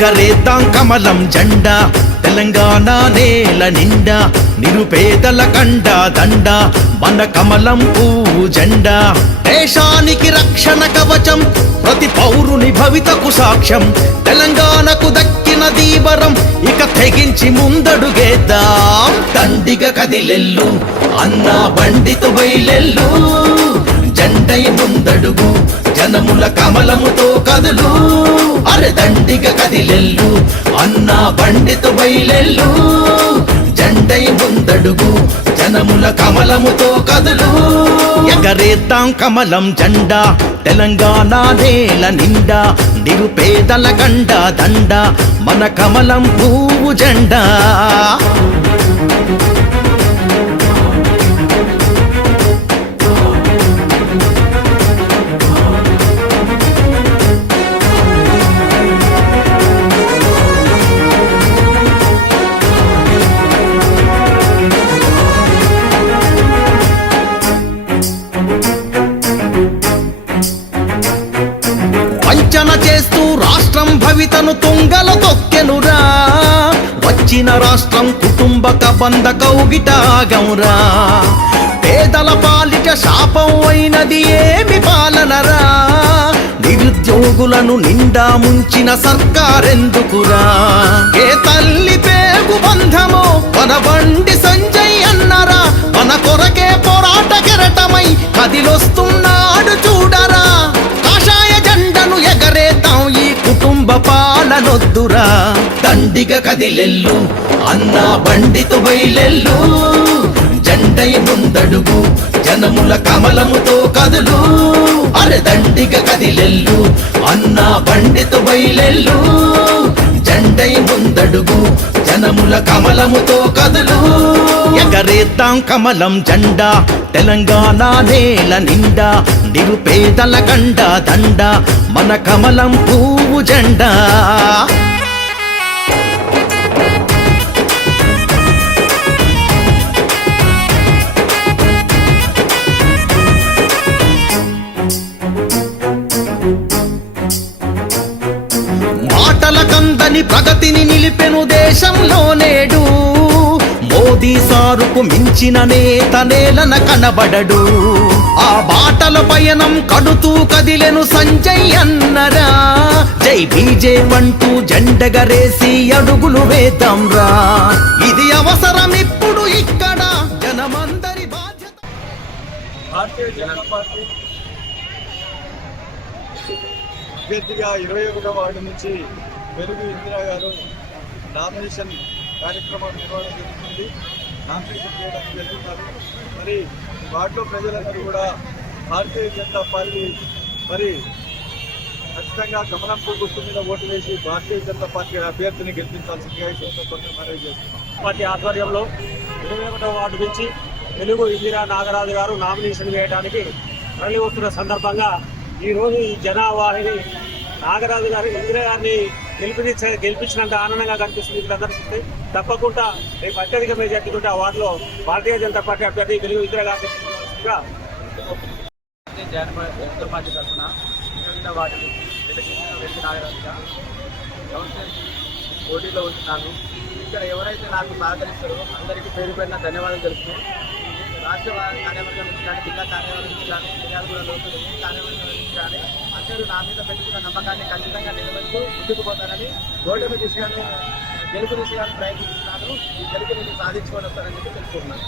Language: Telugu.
ఎగరేద్దాం కమలం జెండా తెలంగాణ నేల నిండా నిరుపేదల కండ దండ మన కమలం పువ్వు జెండా. దేశానికి రక్షణ కవచం ప్రతి పౌరుని భవితకు సాక్ష్యం తెలంగాణకు దక్కిన దీవరం ఇక తెగించి ముందడుగేద్దాం దండిగ కదిలెల్లు అన్నా బండితో బయలెల్లు. జెండై ముందడుగు జనముల కమలముతో కదులు. అరె కదిలెల్లు అన్నా బండితో బయలెల్లు. జండై ముందడుగు జనముల కమలముతో కదులు. ఎగరేతాం కమలం జెండా తెలంగాణ నేల నిండా నిరుపేదల గండ దండ మన కమలం పువ్వు జెండా. రాష్ట్రం భవితను తుంగల తొక్కెనురా. వచ్చిన రాష్ట్రం కుటుంబక బంధ కౌగిటాగంరా పేదల పాలిట శాపం అయినది ఏమి పాలనరా. నిరుద్యోగులను నిండా ముంచిన సర్కారెందుకురా. ఏ తల్లి పేగు బంధమో మన దండిగ కదిలెల్లు అన్న బండితో బయలెల్లు. జెండై ముందడుగు జనముల కమలముతో కదులు. అరె దండిగ కదిలెల్లు అన్న బండితో బయలెల్లు. జెండై ముందడుగు జనముల కమలముతో కదులు. ఎగరేద్దాం కమలం జెండా తెలంగాణ నేల నిండా నిరుపేదల గండ దండ మన కమలం పువ్వు జెండా. కందని ప్రగతిని నిలిపెను దేశంలో నేడు. మోదీ సారుకు మించిన నేత నేలన కనబడడు. ఆ బాటల పయనం కడుతూ కదిలెను సంజయ్ అన్నరా. జై బీజే అంటూ జెండగరేసి అడుగులు వేద్దాంరా. ఇది అవసరం ఇప్పుడు ఇక్కడ జనమందరి బాధ్యత. భారతీయ జనతా పార్టీ అభ్యర్థిగా ఇరవై ఒకటో వార్డు నుంచి వెలుగు ఇందిరా గారు నామినేషన్ కార్యక్రమం నిర్వహణ జరుగుతుంది. నామినేషన్ చేయడానికి వెళ్తున్నారు. మరి వార్డులో ప్రజలందరూ కూడా భారతీయ జనతా పార్టీ మరి ఖచ్చితంగా కమలంపూర్ గుర్తు మీద ఓటు వేసి భారతీయ జనతా పార్టీ అభ్యర్థిని గెలిపించాల్సిందిగా మనవి చేస్తున్నాం పార్టీ ఆధ్వర్యంలో ఇరవై ఒకటో వార్డు నుంచి తెలుగు ఇందిరా నాగరాజు గారు నామినేషన్ వేయడానికి తరలి వస్తున్న సందర్భంగా ఈ రోజు ఈ జనావాహిని నాగరాజు గారు ఇందిరా గారిని గెలిపించ గెలిపించినంత ఆనందంగా కనిపిస్తుంది వీళ్ళందరూ చూస్తే తప్పకుండా రేపు అత్యధిక మెజార్టీ ఉంటే ఆ వార్డులో భారతీయ జనతా పార్టీ అభ్యర్థి తెలుగు ఇందిరా జనతా పార్టీ తరఫున వాటిని పోటీలో ఉంటున్నాను. ఇక్కడ ఎవరైతే నాకు సహకరిస్తారో అందరికీ పేరు పెట్టిన ధన్యవాదాలు తెలుపుతూ రాష్ట్ర కార్యవర్గం నుంచి కానీ జిల్లా కార్యవర్గం నుంచి కానీ మిర్యాలగూడ లోపల ఏ కార్యవర్గం నుంచి కానీ అందరూ నా మీద పెట్టుకున్న నమ్మకాన్ని ఖచ్చితంగా నిలబెడుతూ ముందుకు పోతానని ఓటమి దిశగానే గెలుపు దిశగానే ప్రయత్నిస్తున్నాను ఈ గెలుపుని సాధించుకొని వస్తానని చెప్పి తెలుసుకుంటున్నాను.